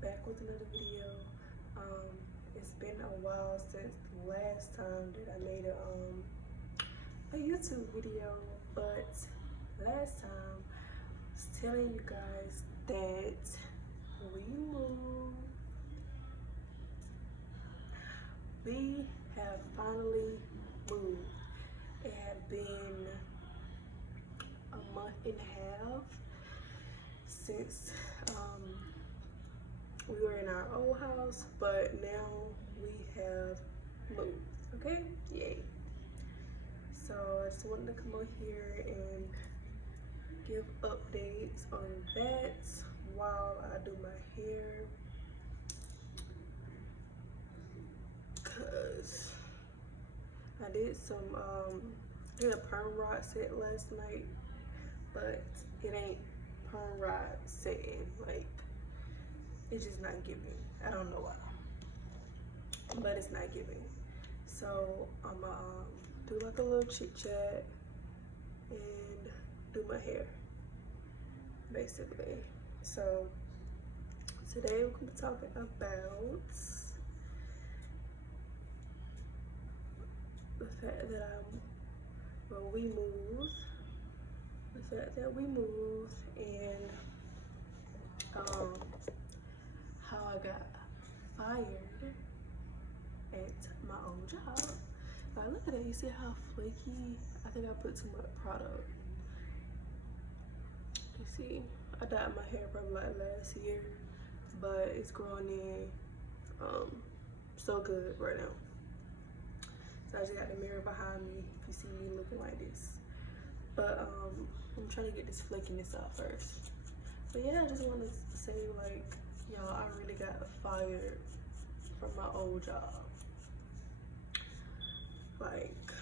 back with another video. It's been a while since the last time that I made a YouTube video, but last time I was telling you guys that we moved. We have finally moved. It had been a month and a half since we were in our old house, but now we have moved. Okay, yay. So I just wanted to come on here and give updates on that while I do my hair, cause I did a perm rod set last night, but it ain't perm rod setting. Like, it's just not giving. I don't know why, but it's not giving. So I'm do like a little chit chat and do my hair, basically. So today we're gonna be talking about the fact that we moved, and how I got fired at my own job. Like, look at that. You see how flaky? I think I put too much product. You see, I dyed my hair probably like last year, but it's growing in so good right now. So I just got the mirror behind me if you see me looking like this. But I'm trying to get this flakiness out first. But yeah, I just want to say, like, y'all, I really got fired from my old job. Like,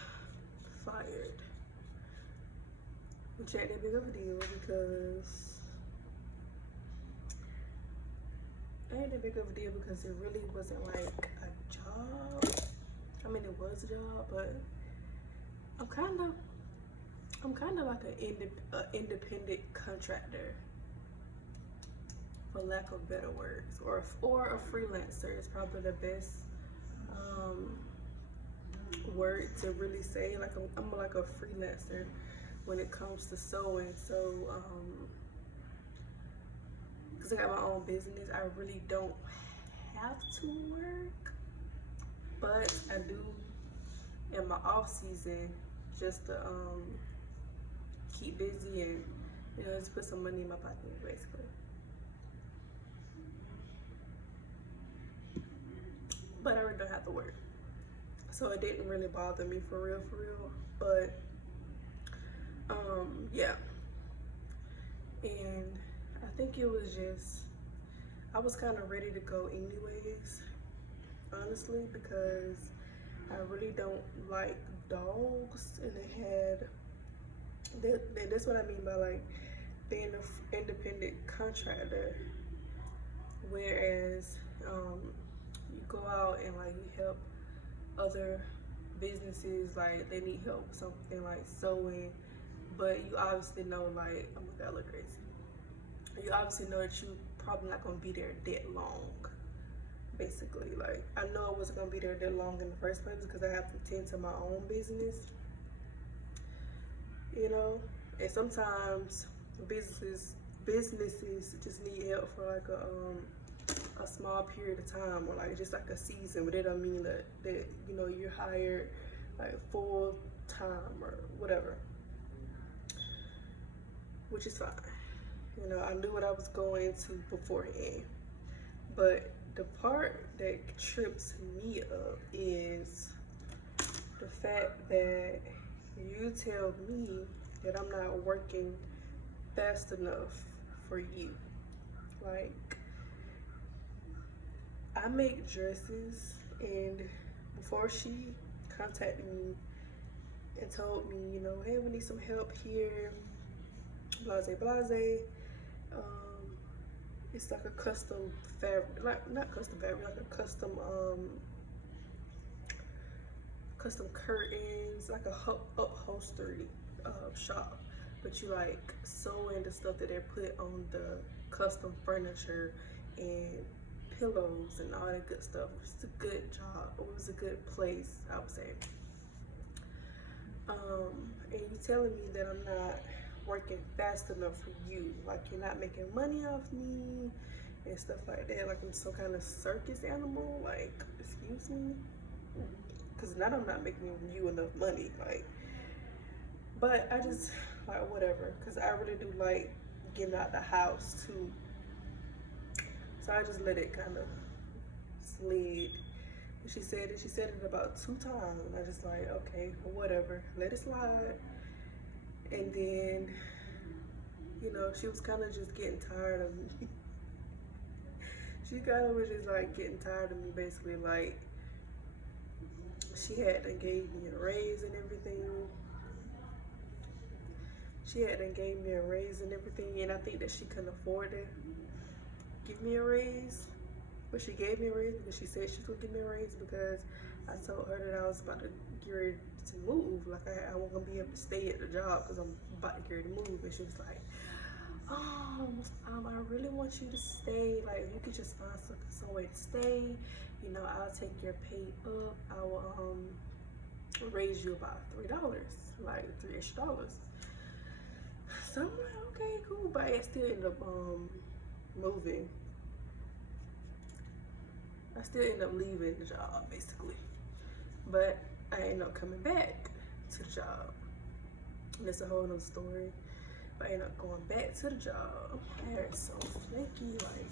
fired. Which ain't that big of a deal because it really wasn't like a job. I mean, it was a job, but I'm kind of like an independent contractor, for lack of better words, or a freelancer is probably the best word to really say. Like, I'm like a freelancer when it comes to sewing. So because I got my own business, I really don't have to work, but I do in my off season just to keep busy and, you know, just put some money in my pocket, basically. But I really don't have to work, so it didn't really bother me for real. But yeah, and I think it was just, I was kind of ready to go anyways, honestly, because I really don't like dogs, and that's what I mean by like being an independent contractor, whereas you go out and like you help other businesses, like they need help with something like sewing, but you obviously know, like, oh my god, look crazy, you obviously know that you probably not gonna be there that long, basically. Like, I know I wasn't gonna be there that long in the first place because I have to tend to my own business, you know. And sometimes businesses just need help for like a small period of time, or like just like a season, but it don't mean that you know, you're hired like full time or whatever, which is fine. You know, I knew what I was going into beforehand. But the part that trips me up is the fact that you tell me that I'm not working fast enough for you. Like, I make dresses, and before she contacted me and told me, you know, hey, we need some help here, blase blase. It's like a custom fabric, like not custom fabric, like a custom curtains, like a upholstery shop. But you like sew in the stuff that they put on the custom furniture, and pillows and all that good stuff. It was a good job. It was a good place, I would say. And you telling me that I'm not working fast enough for you, like you're not making money off me and stuff like that, like I'm some kind of circus animal, like, excuse me? Because now I'm not making you enough money, like, but I just, like, whatever, because I really do like getting out the house too, so I just let it kind of slid. She said it. She said it about 2 times, and I just like, okay, whatever, let it slide. And then, you know, she was kind of just getting tired of me. She kind of was just like getting tired of me, basically. Like, she had to gave me a raise and everything. She had to gave me a raise and everything, and I think that she couldn't afford to give me a raise. But she gave me a raise because she said she was gonna give me a raise because I told her that I was about to get ready to move. Like I wasn't gonna be able to stay at the job because I'm about to get ready to move. And she was like, I really want you to stay. Like, if you could just find somewhere to stay, you know, I'll take your pay up. I will raise you about $3, like $3 extra. So I'm like, okay, cool. But I still ended up moving. I still ended up leaving the job basically. But I ended up coming back to the job. And that's a whole nother story. But I ended up going back to the job. My hair is so flaky, like.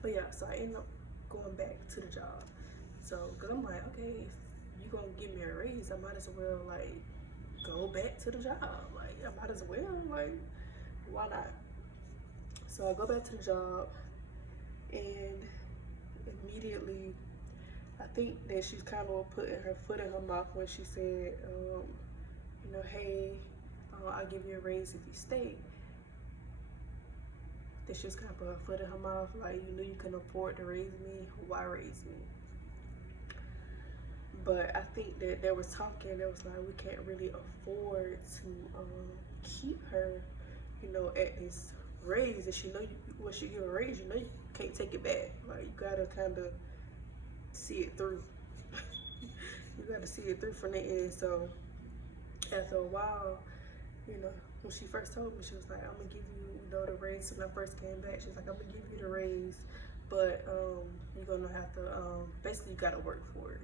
But yeah, so I ended up going back to the job. So, cause I'm like, okay, if you gonna give me a raise, I might as well like go back to the job. Like, I might as well, like, why not? So I go back to the job, and immediately, I think that she's kind of putting her foot in her mouth when she said, you know, hey, I'll give you a raise if you stay. That she was kind of putting her foot in her mouth, like, you knew you couldn't afford to raise me, why raise me? But I think that they was talking, they was like, we can't really afford to keep her, you know, at this raise. And she know you, once you give a raise, you know you can't take it back. Like, you gotta kind of see it through. You gotta see it through from the end. So after a while, you know, when she first told me, she was like, I'm gonna give you, you know, the raise. When I first came back, she was like, I'm gonna give you the raise, but you're gonna have to, basically you gotta work for it.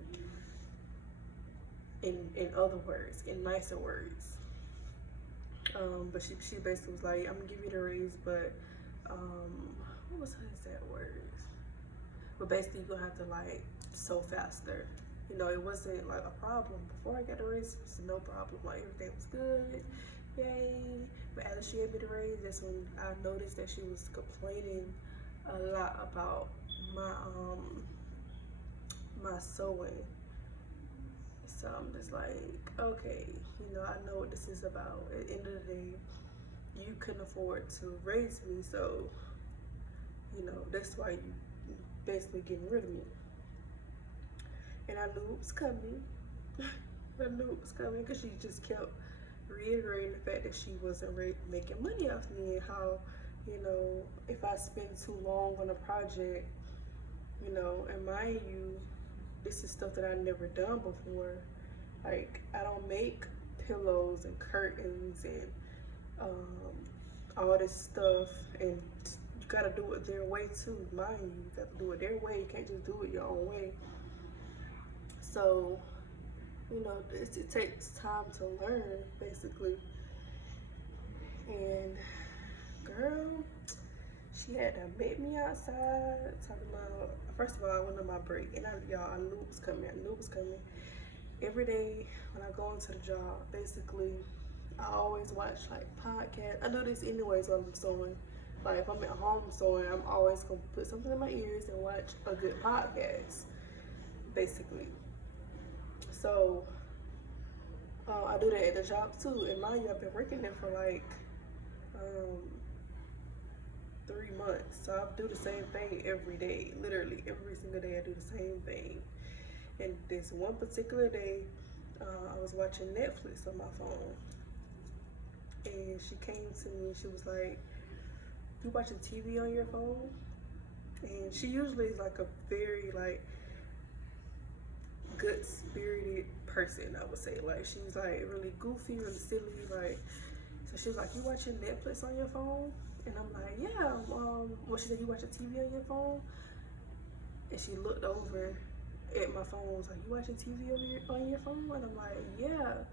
In other words, in nicer words. But she basically was like, I'm gonna give you the raise, but what was her exact words? But basically you're gonna have to like sew faster. You know, it wasn't like a problem. Before I got the raise, it was no problem. Like, everything was good. Yay. But after she gave me the raise, that's when I noticed that she was complaining a lot about my sewing. So I'm just like, okay, you know, I know what this is about. At the end of the day, you couldn't afford to raise me, so, you know, that's why you basically getting rid of me. And I knew it was coming. I knew it was coming because she just kept reiterating the fact that she wasn't making money off me, and how, you know, if I spend too long on a project, you know, and mind you, this is stuff that I never done before. Like, I don't make pillows and curtains and all this stuff, and you gotta do it their way too. Mind you, you gotta do it their way. You can't just do it your own way. So, you know, it takes time to learn, basically. And girl, she had to meet me outside, talking about, first of all, I went on my break, and y'all, I knew it was coming. I knew it was coming. Every day when I go into the job, basically, I always watch like podcasts. I do this anyways while I'm sewing. Like, if I'm at home sewing, I'm always gonna put something in my ears and watch a good podcast, basically. So I do that at the job too. And mind you, I've been working there for like 3 months. So I do the same thing every day. Literally every single day I do the same thing. And this one particular day, I was watching Netflix on my phone. And she came to me, she was like, you watching TV on your phone? And she usually is like a very like good spirited person, I would say. Like she's like really goofy, really silly, like so she was like, you watching Netflix on your phone? And I'm like, yeah. Well, she said, you watching TV on your phone? And she looked over at my phone, was like, you watching TV on your phone? And I'm like, yeah.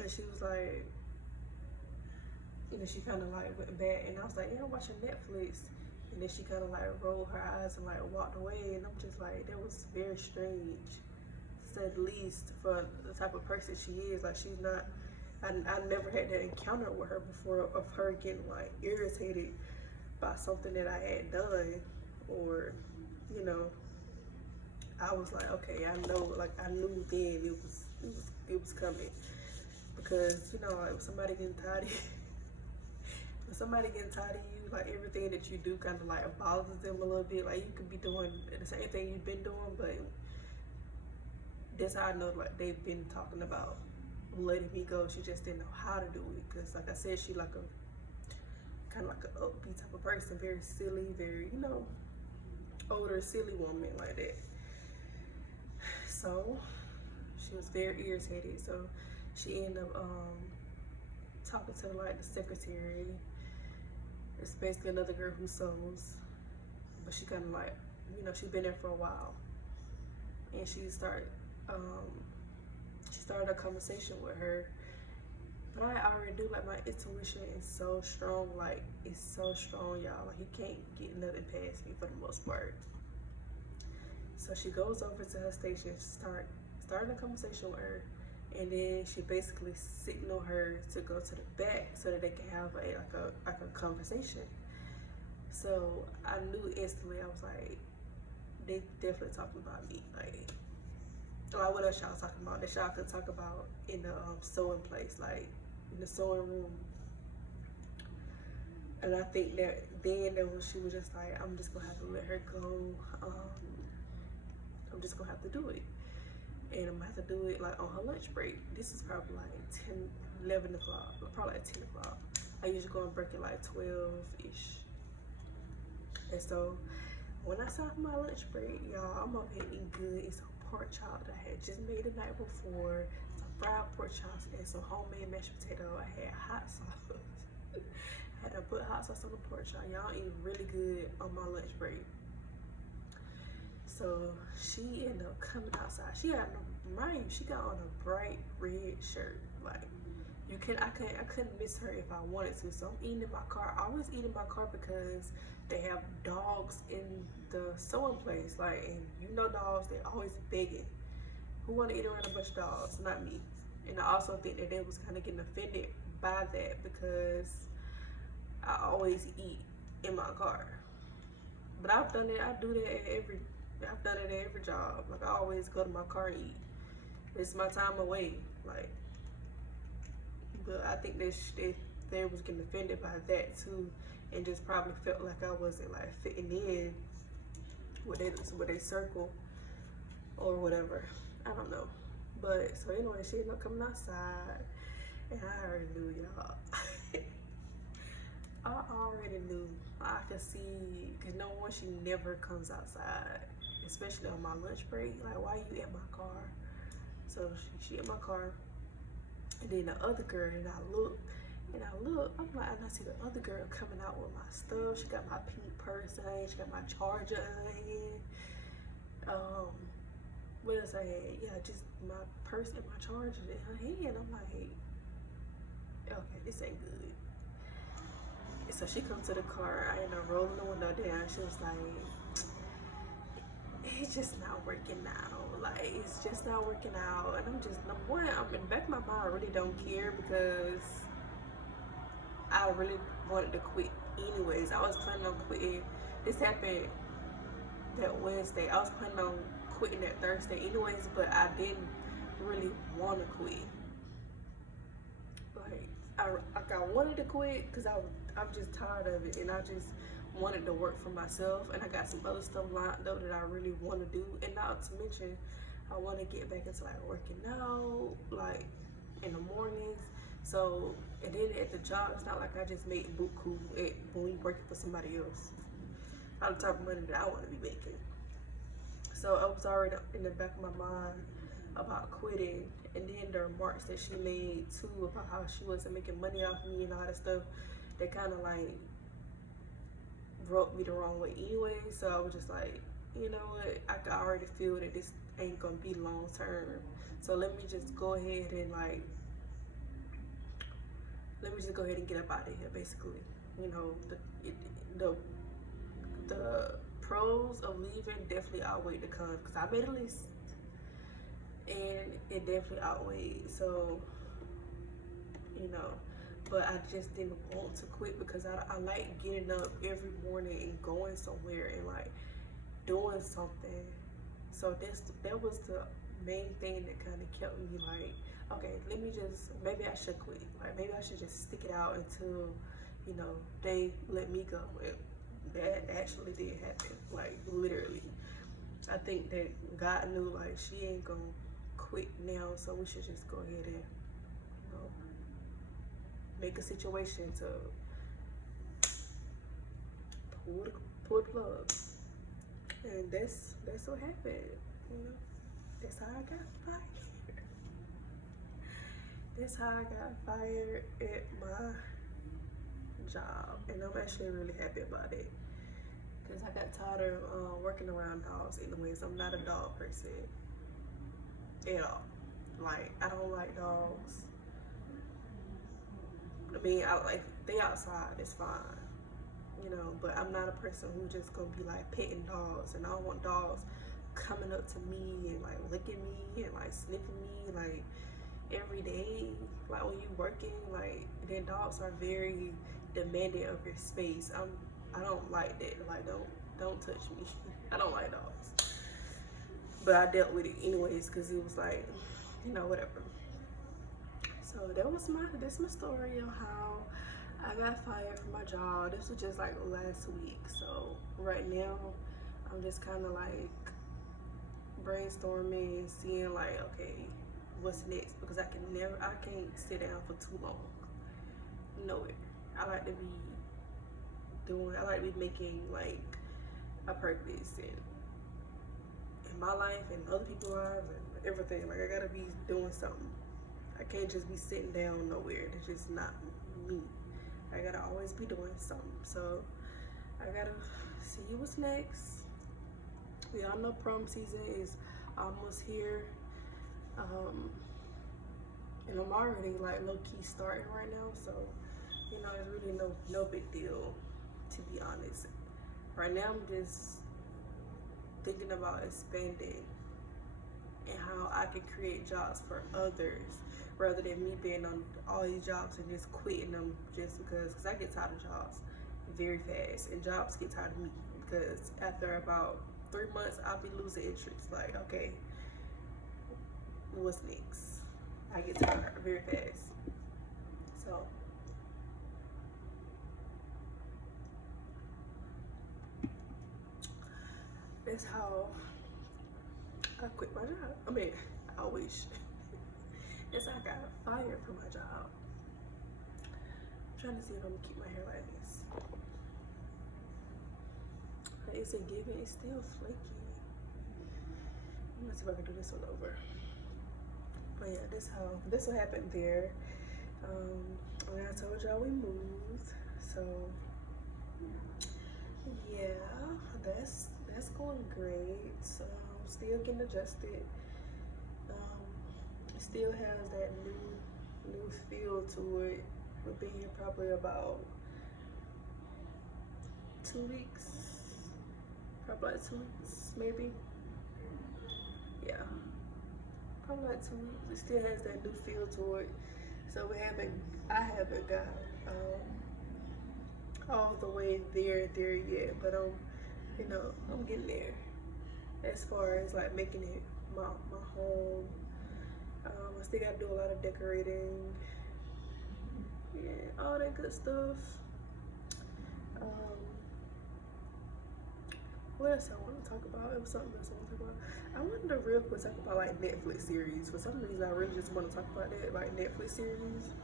And she was like, and then she kind of like went back, and I was like, yeah, I'm watching Netflix. And then she kind of like rolled her eyes and like walked away, and I'm just like, that was very strange, to say the least, for the type of person she is. Like she's not. I never had that encounter with her before of her getting like irritated by something that I had done, or you know, I was like, okay, I know, like I knew then it was coming, because you know, like when somebody getting tired of you, when somebody getting tired of you, like everything that you do kind of like bothers them a little bit. Like you could be doing the same thing you've been doing, but that's how I know like they've been talking about letting me go. She just didn't know how to do it, because like I said, she like a kind of like an upbeat type of person, very silly, very, you know, older silly woman like that. So she was very irritated, so she ended up talking to like the secretary. It's basically another girl who sews, but she kind of like, you know, she's been there for a while, and um she started a conversation with her. But I already do, like my intuition is so strong, like it's so strong, y'all. Like you can't get nothing past me for the most part. So she goes over to her station, starting a conversation with her, and then she basically signal her to go to the back so that they can have like a conversation. So I knew instantly. I was like, they definitely talking about me. Like what else y'all talking about that y'all could talk about in the sewing place, like in the sewing room? And I think that then that was, she was just like, I'm just gonna have to let her go. I'm just gonna have to do it, and I'm gonna have to do it like on her lunch break. This is probably like 10, 11 o'clock, probably like 10 o'clock. I usually go and break at like 12-ish. And so when I start my lunch break, y'all, I'm up here eating good. It's a pork chop that I had just made the night before, some fried pork chops, and some homemade mashed potato. I had hot sauce. I had to put hot sauce on the pork chop. Y'all eating really good on my lunch break. So she ended up coming outside. She got she got on a bright red shirt. Like I couldn't miss her if I wanted to. So I'm eating in my car. I always eat in my car because they have dogs in the sewing place. Like, and you know, dogs, they always begging. Who want to eat around a bunch of dogs? Not me. And I also think that they was kind of getting offended by that, because I always eat in my car. But I've done it. I've done it at every job. Like I always go to my car and eat. It's my time away. Like, but I think they was getting offended by that too, and just probably felt like I wasn't like fitting in with their circle or whatever. I don't know. But so anyway, she ended up coming outside, and I already knew, y'all. I already knew. I could see, because no one, she never comes outside, especially on my lunch break. Like, why you at my car? So she at my car, and then the other girl, and I look, I'm like, and I see the other girl coming out with my stuff. She got my pink purse in her hand, she got my charger in her hand. What else I had? Yeah, just my purse and my charger in her hand. I'm like, okay, this ain't good. So she comes to the car, I end up rolling the window down. She was like, it's just not working out. Like, it's just not working out. And I'm just, number one, I'm in the back of my mind, I really don't care, because I really wanted to quit anyways. I was planning on quitting. This happened that Wednesday. I was planning on quitting that Thursday anyways, but I didn't really want to quit. Like, I wanted to quit because I'm just tired of it, and I just wanted to work for myself, and I got some other stuff lined up that I really want to do. And not to mention, I want to get back into like working out, like in the mornings. So, and then at the job, it's not like I just make buku when we working for somebody else. Not the type of money that I want to be making. So I was already in the back of my mind about quitting, and then the remarks that she made too about how she wasn't making money off me and all that stuff, that kind of like rubbed me the wrong way anyway. So I was just like, you know what, I could already feel that this ain't gonna be long term. So let me just go ahead and get up out of here, basically. You know, the pros of leaving definitely outweigh the cons, because I made a list and it definitely outweighed. So, you know, but I just didn't want to quit because I like getting up every morning and going somewhere and like doing something. So that was the main thing that kind of kept me like, okay, maybe I should quit. Like maybe I should just stick it out until, you know, they let me go. And that actually did happen, like literally. I think that God knew like she ain't gonna quit now, so we should just go ahead and, you know, make a situation to pull the plug. And that's what happened, you know. That's how I got fired. That's how I got fired at my job, and I'm actually really happy about it because I got tired of working around dogs. Anyways, I'm not a dog person at all. Like I don't like dogs. I mean, I like they outside, it's fine, you know. But I'm not a person who just gonna be like petting dogs, and I don't want dogs coming up to me and like licking me and like sniffing me like every day. Like when you working, like then dogs are very demanding of your space. I don't like that. Like don't touch me. I don't like dogs. But I dealt with it anyways because it was like, you know, whatever. So that's my story on how I got fired from my job. This was just like last week. So right now I'm just kind of like brainstorming, seeing like, okay, what's next, because I can't sit down for too long. No, I like to be making like a purpose in my life and other people's lives and everything. Like I gotta be doing something. I can't just be sitting down nowhere. It's just not me. I gotta always be doing something. So I gotta see what's next. We all know prom season is almost here. And I'm already like low-key starting right now, so you know it's really no big deal, to be honest. Right now I'm just thinking about expanding and how I can create jobs for others rather than me being on all these jobs and just quitting them just because I get tired of jobs very fast, and jobs get tired of me because after about 3 months I'll be losing interest. Like, okay, what's next? I get tired very fast. So that's how I quit my job. I mean, I wish. That's how I got fired from my job. I'm trying to see if I'm gonna keep my hair like this. Is it giving? It's still flaky. I'm gonna see if I can do this one over. But yeah, this what happened there. Like I told y'all, we moved. So yeah, that's going great. Still getting adjusted. It still has that new feel to it. We've been here probably about 2 weeks. Probably like 2 weeks, maybe. Yeah, probably like 2 weeks. It still has that new feel to it. So I haven't got all the way there yet, but you know, I'm getting there. As far as like making it my home, I still gotta do a lot of decorating, yeah, all that good stuff. What else I want to talk about? It was something else I want to talk about. I wanted to real quick talk about like Netflix series. For some reason, I really just want to talk about that, like Netflix series.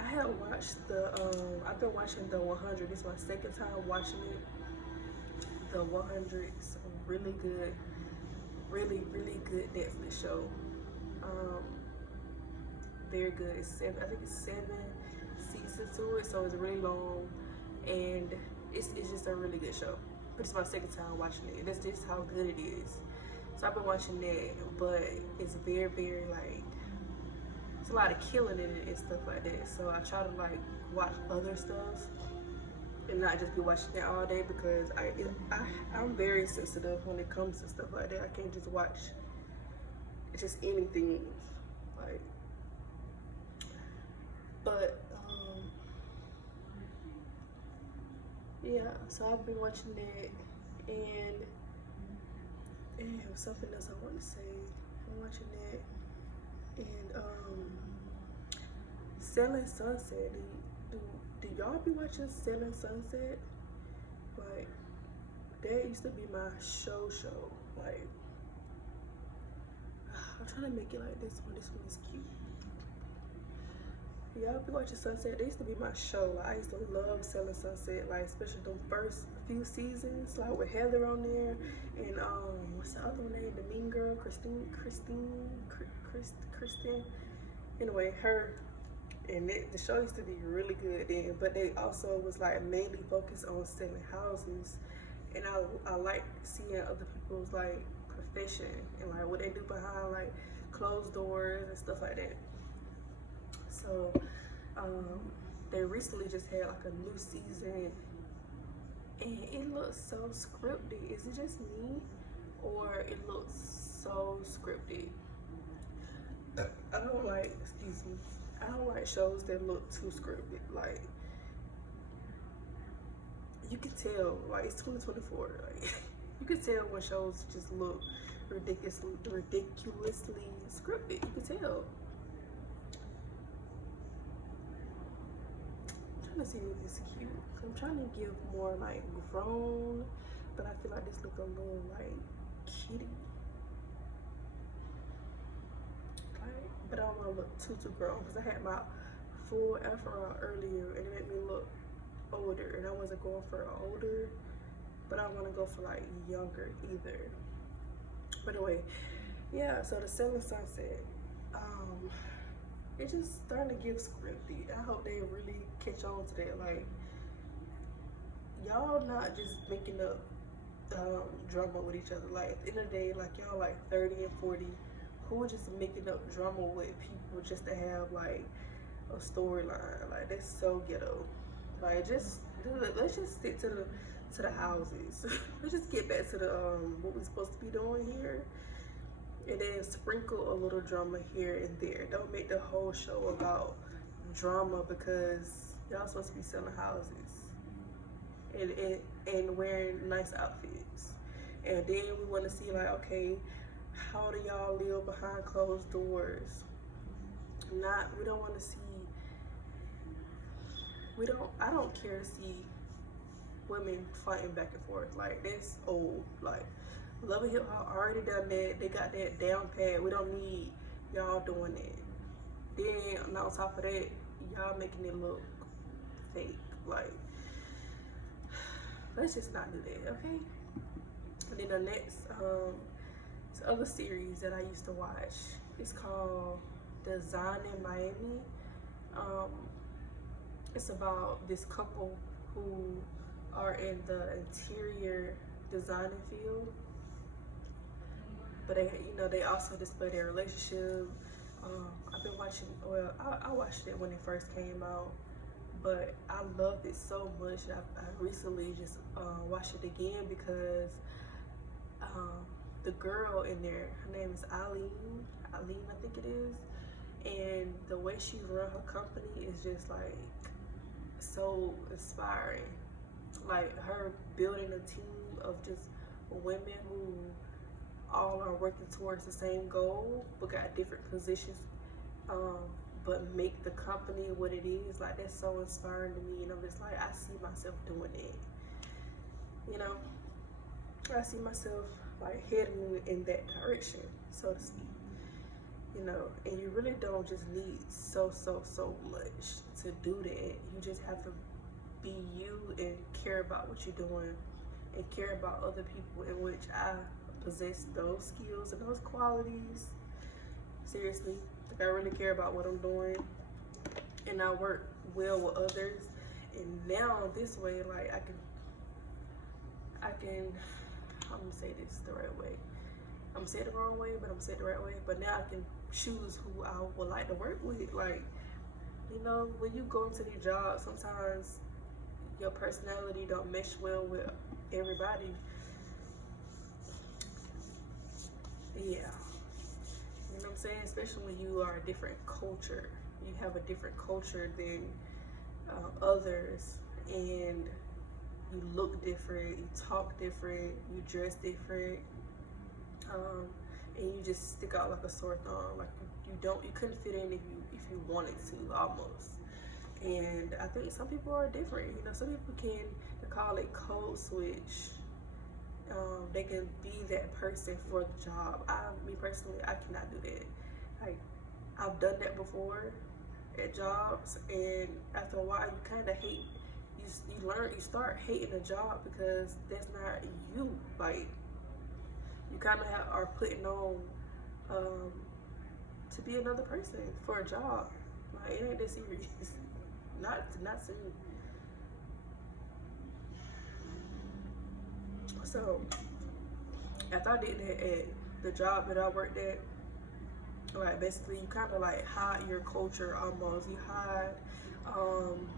I had watched the I've been watching the 100. This is my second time watching it. The 100 is really good, really good Netflix show. Um, very good. It's seven. I think it's 7 seasons to it, so it's really long, and it's just a really good show. But it's my second time watching it. That's just how good it is. So I've been watching that, but it's very like it's a lot of killing in it and stuff like that. So I try to like watch other stuff and not just be watching it all day because I'm very sensitive when it comes to stuff like that. I can't just watch just anything like. But yeah, so I've been watching that, and something else I want to say. I'm watching that, and Selling Sunset. Do y'all be watching Selling Sunset? Like that used to be my show. Like I'm trying to make it like this one. This one is cute. Y'all be watching Sunset. They used to be my show. Like, I used to love Selling Sunset. Like especially the first few seasons, like with Heather on there, and what's the other one name? The mean girl, Christine. Anyway, her. And the show used to be really good then, but they also was like mainly focused on selling houses, and I like seeing other people's like profession and like what they do behind like closed doors and stuff like that. So they recently just had like a new season, and it looks so scripted. Is it just me, or it looks so scripted? I don't like, excuse me, I don't like shows that look too scripted. Like you can tell, like it's 2024. Like you can tell when shows just look ridiculously scripted. You can tell. I'm trying to see if it's cute. I'm trying to give more like grown, but I feel like this look a little like kitty. But I don't want to look too grown because I had my full afro earlier and it made me look older, and I wasn't going for older, but I don't want to go for like younger either. But anyway, yeah, so the Selling Sunset, it's just starting to give scripted. I hope they really catch on to that. Like y'all not just making up drama with each other. Like at the end of the day, like y'all like 30 and 40, who just making up drama with people just to have like a storyline? Like that's so ghetto. Like just let's just stick to the houses. Let's just get back to the what we're supposed to be doing here, and then sprinkle a little drama here and there. Don't make the whole show about drama because y'all supposed to be selling houses and wearing nice outfits. And then we want to see like, okay, how do y'all live behind closed doors? We don't want to see, I don't care to see women fighting back and forth. Like that's old. Like Love and Hip Hop already done that. They got that down pat. We don't need y'all doing that. Then on top of that, y'all making it look fake. Like let's just not do that, okay? And then the next this other series that I used to watch, it's called Design in Miami. It's about this couple who are in the interior designing field, but they also display their relationship. I've been watching, well, I watched it when it first came out, but I loved it so much. I recently just watched it again because the girl in there, her name is Eileen, I think it is, and the way she run her company is just like so inspiring. Like her building a team of just women who all are working towards the same goal but got different positions, but make the company what it is. Like that's so inspiring to me, and I'm just like, I see myself doing it. I see myself like heading in that direction, so to speak. you know, and you really don't just need so much to do that. You just have to be you and care about what you're doing and care about other people, in which I possess those skills and those qualities. Seriously, like I really care about what I'm doing, and I work well with others. And now this way, like I can, I'm gonna say this the right way. I'm gonna say it the wrong way, but I'm gonna say it the right way. But now I can choose who I would like to work with. Like, you know, when you go into new jobs, sometimes your personality don't mesh well with everybody. Yeah, you know what I'm saying? Especially when you are a different culture. You have a different culture than others, and you look different, you talk different, you dress different, um, and you just stick out like a sore thumb. Like you couldn't fit in if you wanted to, almost. And I think some people are different. You know, some people can, they call it code switch. They can be that person for the job. Me personally, I cannot do that. Like, I've done that before at jobs, and after a while, you kind of hate. You start hating the job because that's not you. Like, you kind of are putting on um, to be another person for a job. Like, it ain't that serious. Not soon. So after I did that at the job that I worked at, like basically you kind of like hide your culture almost. You hide um,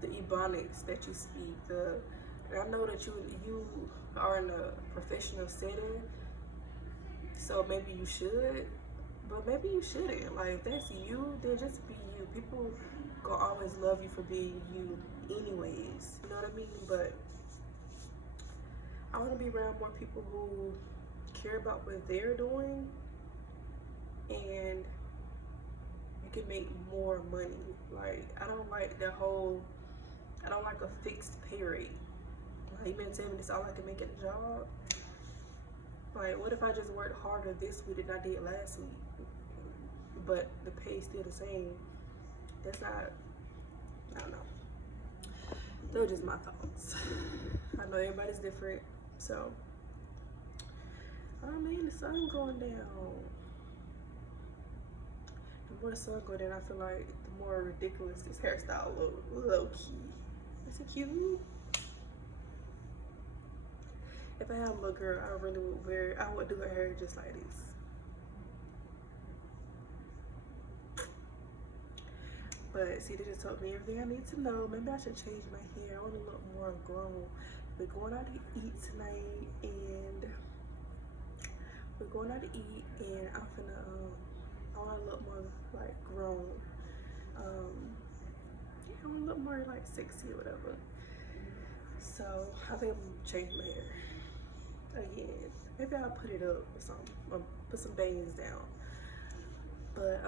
the Ebonics that you speak. And I know that you are in a professional setting, so maybe you should, but maybe you shouldn't. Like if that's you, then just be you. People gonna always love you for being you, anyways. You know what I mean? But I want to be around more people who care about what they're doing, and you can make more money. Like I don't like the whole. I don't like a fixed pay rate. Like, you been telling me this all I can make at a job. Like, what if I just worked harder this week than I did last week, but the pay's still the same? That's not. I don't know. Those are just my thoughts. I know everybody's different, so. Oh man, the sun going down. The more the sun go down, I feel like the more ridiculous this hairstyle look. Low key. Is it cute? If I had a little girl, I really would I would do her hair just like this. But see, they just told me everything I need to know. Maybe I should change my hair. I want to look more grown. We're going out to eat tonight, and I'm finna, I want to look more like grown. Yeah, I want to look more like sexy or whatever. So I think I'm gonna change my hair again. Maybe I'll put it up or something, or put some bangs down. But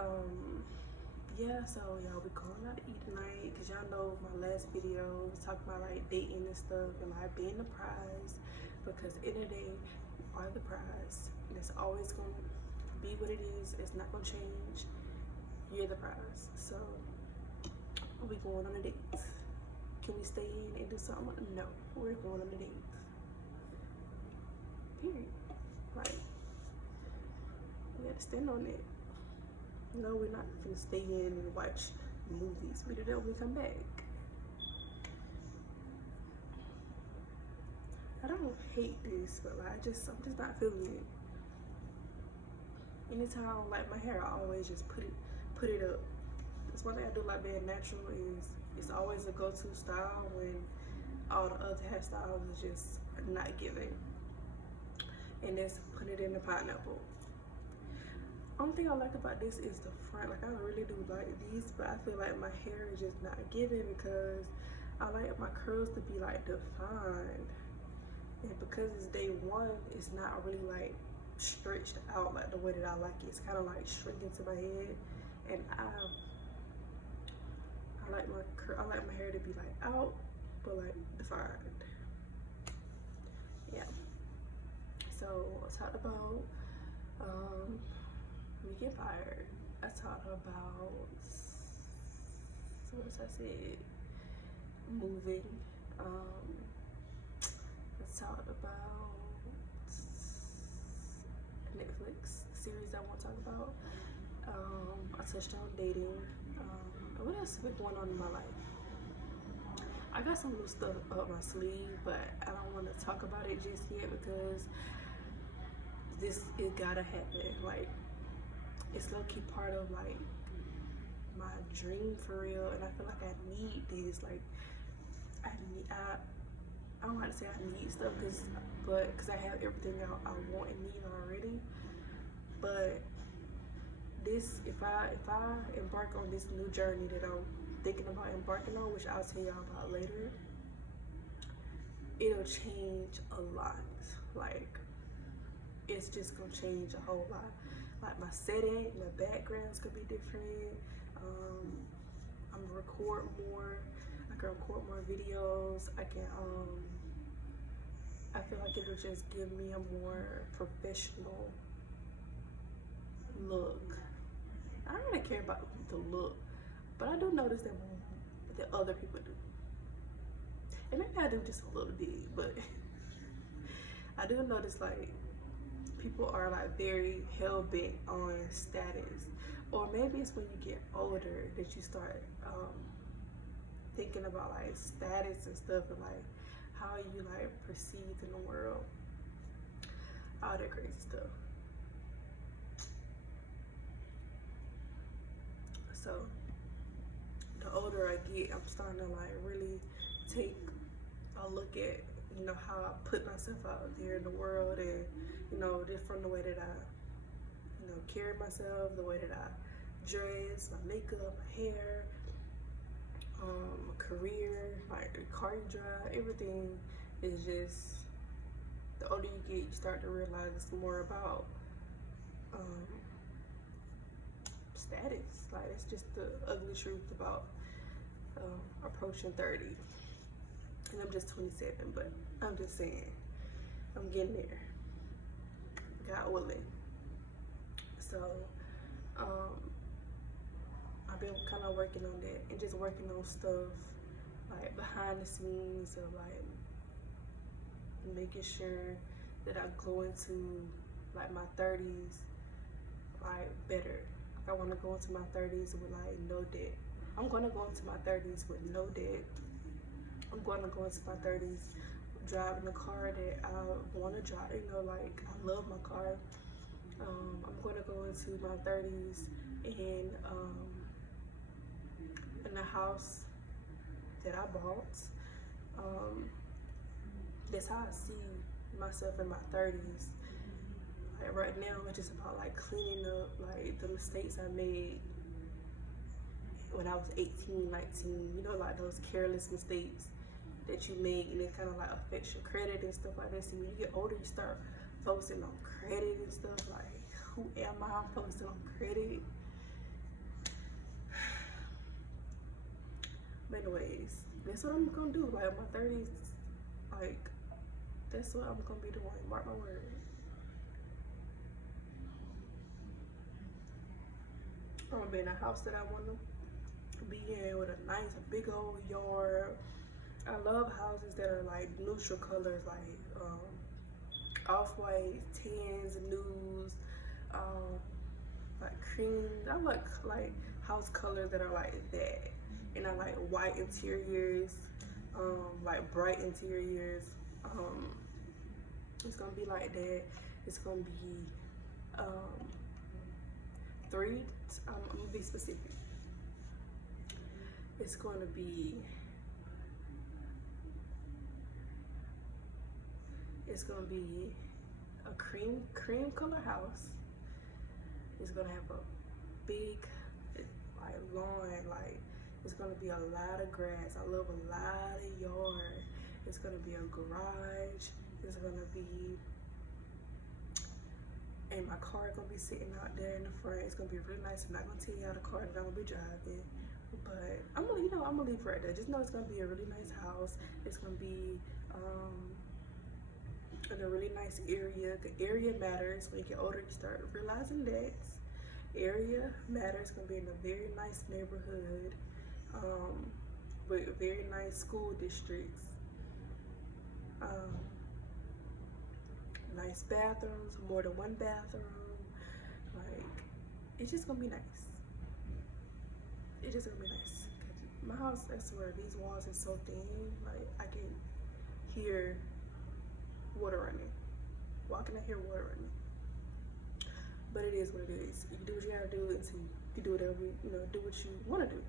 yeah, so y'all, we going out to eat tonight, because y'all know my last video was talking about like dating and stuff, and like being the prize, because at the end of the day, you are the prize, and it's always gonna be what it is. It's not gonna change. You're the prize. So we going on a date. Can we stay in and do something? No, we're going on a date. Period. Like, we gotta stand on it. No, we're not gonna stay in and watch movies. We do that when we come back. I don't hate this, but like I'm just not feeling it. Anytime I don't like my hair, I always just put it up. That's one thing I do like being natural, is it's always a go-to style when all the other hairstyles is just not giving. And that's putting it in the pineapple. Only thing I like about this is the front. Like I really do like these, but I feel like my hair is just not giving, because I like my curls to be like defined. And because it's day one, it's not really like stretched out like the way that I like it. It's kind of like shrinking to my head, and I like my hair to be like out, but like defined. Yeah. So I talked about Week Empire. I talked about, so what I said, moving. I talked about Netflix series I want to talk about. I touched on dating. What else has been going on in my life? I got some new stuff up my sleeve, but I don't want to talk about it just yet because it gotta happen. Like, it's low-key part of like my dream for real, and I feel like I need this. Like, I don't want to say I need stuff, because I have everything I want and need already. But this, if I embark on this new journey that I'm thinking about embarking on, which I'll tell y'all about later, it'll change a lot. Like, it's just gonna change a whole lot. Like, my setting, my backgrounds could be different. I'm gonna record more. I can record more videos. I feel like it'll just give me a more professional look. I don't really care about the look, but I do notice that other people do. And maybe I do just a little bit, but I do notice like people are like very hell-bent on status. Or maybe it's when you get older that you start thinking about like status and stuff, and like how you like perceived in the world, all that crazy stuff. So the older I get, I'm starting to like really take a look at, you know, how I put myself out there in the world, and, you know, just from the way that I, you know, carry myself, the way that I dress, my makeup, my hair, my career, like the car you drive, everything is just, the older you get, you start to realize it's more about status. Like, it's just the ugly truth about approaching 30. And I'm just 27, but I'm just saying, I'm getting there, God willing. So I've been kind of working on that, and just working on stuff like behind the scenes of like making sure that I go into like my 30s like better. Like, I want to go into my 30s with like no debt. I'm going to go into my 30s with no debt. I'm going to go into my 30s driving the car that I want to drive. You know, like, I love my car. I'm going to go into my 30s in a house that I bought. That's how I see myself in my 30s. Like, right now, it's just about like cleaning up like the mistakes I made when I was 18, 19. You know, like those careless mistakes that you make, and it kind of like affects your credit and stuff like that. So when you get older, you start focusing on credit and stuff. Like, who am I? I'm focusing on credit. But anyways, that's what I'm gonna do. Like, my 30s, like, that's what I'm gonna be doing. Mark my word. I'm gonna be in a house that I wanna be in, with a nice big old yard. I love houses that are like neutral colors, like off-white, tans, nudes, like cream. I like house colors that are like that, and I like white interiors, like bright interiors. It's gonna be like that. It's gonna be three. I'm gonna be specific. It's gonna be. It's gonna be a cream color house. It's gonna have a big like lawn. Like, it's gonna be a lot of grass. I love a lot of yard. It's gonna be a garage. It's gonna be, and my car gonna be sitting out there in the front. It's gonna be really nice. I'm not gonna tell y'all the car that I'm gonna be driving, but I'm gonna leave it right there. Just know it's gonna be a really nice house. It's gonna be in a really nice area. The area matters. When you get older, you start realizing that. area matters. It's gonna be in a very nice neighborhood, with very nice school districts, um, nice bathrooms, more than one bathroom. Like, it's just gonna be nice. It's just gonna be nice. My house, I swear, these walls are so thin. Like, I can hear water running. Walking, I hear water running. But it is what it is. You do what you gotta do until you do whatever, do what you wanna do.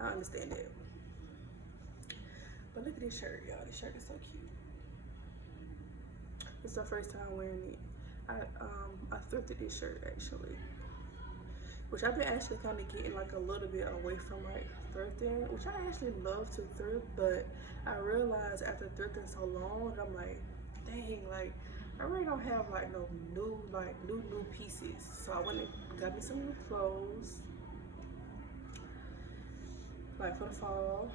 I understand that. But look at this shirt, y'all. This shirt is so cute. It's my first time wearing it. I thrifted this shirt actually, which I've been actually kind of getting like a little bit away from like thrifting, which I actually love to thrift, but I realized after thrifting so long, I'm like, dang, like I really don't have like no new pieces. So I went and got me some new clothes, like for the fall.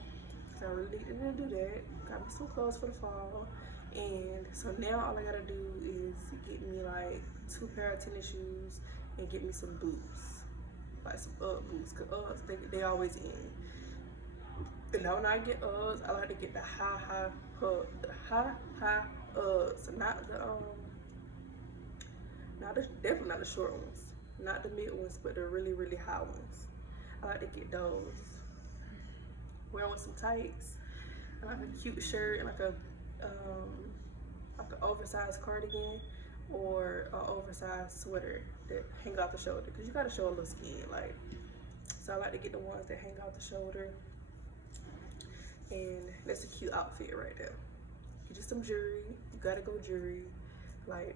So I really didn't do that. Got me some clothes for the fall. And so now all I gotta do is get me like 2 pair of tennis shoes and get me some boots, like some boots, cause they always in. And now when I get I like to get the high Uggs, definitely not the short ones, not the mid ones, but the really high ones. I like to get those. Wear with some tights, and like a cute shirt, and like an oversized cardigan or an oversized sweater that hang out the shoulder, because you gotta show a little skin. Like, so I like to get the ones that hang out the shoulder, and that's a cute outfit right there. Get you some jewelry. You gotta go jewelry. Like,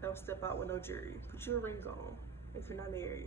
don't step out with no jewelry. Put your ring on if you're not married.